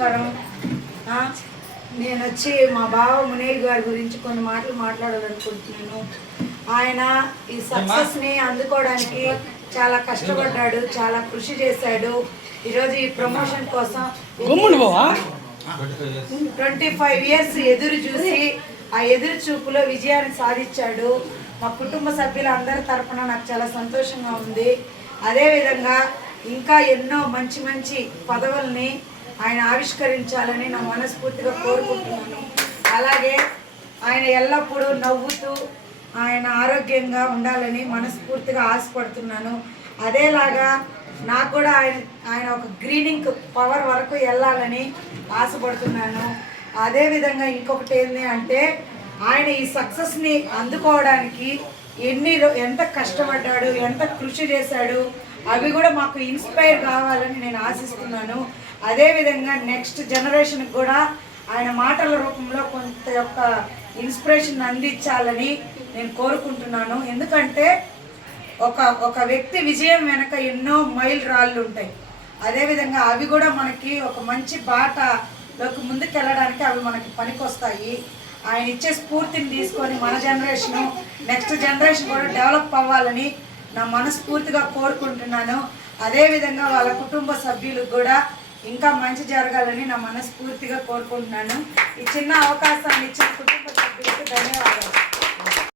నమస్కారం. నేను వచ్చి మా బావ మునేష్ గారి గురించి కొన్ని మాటలు మాట్లాడాలనుకుంటున్నాను. ఆయన ఈ సక్సెస్ని అందుకోవడానికి చాలా కష్టపడ్డాడు, చాలా కృషి చేశాడు. ఈరోజు ఈ ప్రమోషన్ కోసం 25 ఇయర్స్ ఎదురు చూసి ఆ ఎదురు చూపులో విజయాన్ని సాధించాడు. మా కుటుంబ సభ్యులందరి తరఫున నాకు చాలా సంతోషంగా ఉంది. అదేవిధంగా ఇంకా ఎన్నో మంచి మంచి పదవుల్ని ఆయన ఆవిష్కరించాలని నా మనస్ఫూర్తిగా కోరుకుంటున్నాను. అలాగే ఆయన ఎల్లప్పుడూ నవ్వుతూ ఆయన ఆరోగ్యంగా ఉండాలని మనస్ఫూర్తిగా ఆశపడుతున్నాను. అదేలాగా నాకు కూడా ఆయన ఒక గ్రీనింగ్ పవర్ వరకు వెళ్ళాలని ఆశపడుతున్నాను. అదేవిధంగా ఇంకొకటి ఏంటి అంటే ఆయన ఈ సక్సెస్ని అందుకోవడానికి ఎంత కష్టపడ్డాడు, ఎంత కృషి చేశాడు, అవి కూడా మాకు ఇన్స్పైర్ కావాలని నేను ఆశిస్తున్నాను. అదేవిధంగా నెక్స్ట్ జనరేషన్కి కూడా ఆయన మాటల రూపంలో కొంత యొక్క ఇన్స్పిరేషన్ అందించాలని నేను కోరుకుంటున్నాను. ఎందుకంటే ఒక వ్యక్తి విజయం వెనక ఎన్నో మైల్ రాళ్ళు ఉంటాయి. అదేవిధంగా అవి కూడా మనకి ఒక మంచి బాటలోకి ముందుకెళ్ళడానికి అవి మనకి పనికొస్తాయి. ఆయన ఇచ్చే స్ఫూర్తిని తీసుకొని మన జనరేషను నెక్స్ట్ జనరేషన్ కూడా డెవలప్ అవ్వాలని నా మనస్ఫూర్తిగా కోరుకుంటున్నాను. అదేవిధంగా వాళ్ళ కుటుంబ సభ్యులకు కూడా ఇంకా మంచి జరగాలని నా మనస్ఫూర్తిగా కోరుకుంటున్నాను. ఈ చిన్న అవకాశాన్ని ఇచ్చిన కుటుంబ సభ్యులకు ధన్యవాదాలు.